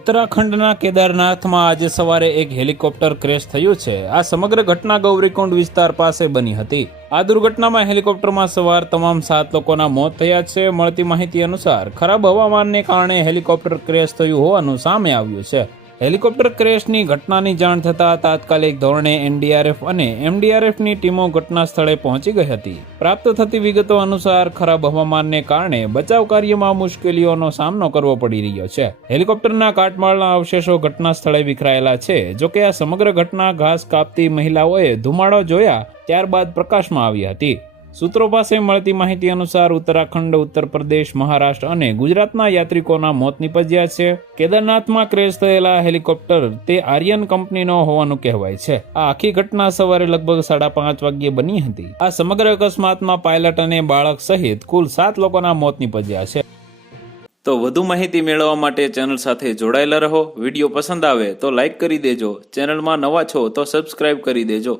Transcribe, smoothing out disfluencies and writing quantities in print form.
ઉત્તરાખંડના કેદારનાથમાં આજે સવારે એક હેલિકોપ્ટર ક્રેશ થયું છે। આ સમગ્ર ઘટના ગૌરીકુંડ વિસ્તાર પાસે બની હતી। આ દુર્ઘટનામાં હેલિકોપ્ટરમાં સવાર તમામ 7 લોકોના મોત થયા છે। મળતી માહિતી અનુસાર ખરાબ હવામાનને કારણે હેલિકોપ્ટર ક્રેશ થયું હોવાનું સામે આવ્યું છે। હેલિકોપ્ટર ક્રેશની ઘટનાની જાણ થતાં તાત્કાલિક ધોરણે એનડીઆરએફ અને એમડીઆરએફની ટીમો ઘટના સ્થળે પહોંચી ગઈ હતી। પ્રાપ્ત થતી વિગતો અનુસાર ખરાબ હવામાનને કારણે બચાવ કાર્યમાં મુશ્કેલીઓનો સામનો કરવો પડી રહ્યો છે। હેલિકોપ્ટરના કાટમાળના અવશેષો ઘટના સ્થળે વિખરાયેલા છે। જોકે આ સમગ્ર ઘટના ઘાસ કાપતી મહિલાઓએ ધુમાડો જોયા ત્યારબાદ પ્રકાશમાં આવી હતી। સૂત્રો પાસે મળતી માહિતી અનુસાર ઉત્તરાખંડ, ઉત્તર પ્રદેશ, મહારાષ્ટ્ર અને ગુજરાતના યાત્રિકોના મોત નિપજ્યા છે। કેદારનાથમાં ક્રેશ થયેલા હેલિકોપ્ટર તે આર્યન કંપનીનો હોવાનું કહેવાય છે। આ આખી ઘટના સવારે લગભગ 5:30 વાગ્યે બની હતી। આ સમગ્ર અકસ્માતમાં પાયલટ અને બાળક સહિત કુલ 7 લોકોના મોત નિપજ્યા છે। તો વધુ માહિતી મેળવવા માટે ચેનલ સાથે જોડાયેલા રહો। વિડીયો પસંદ આવે તો લાઈક કરી દેજો। ચેનલમાં નવા છો તો સબસ્ક્રાઇબ કરી દેજો।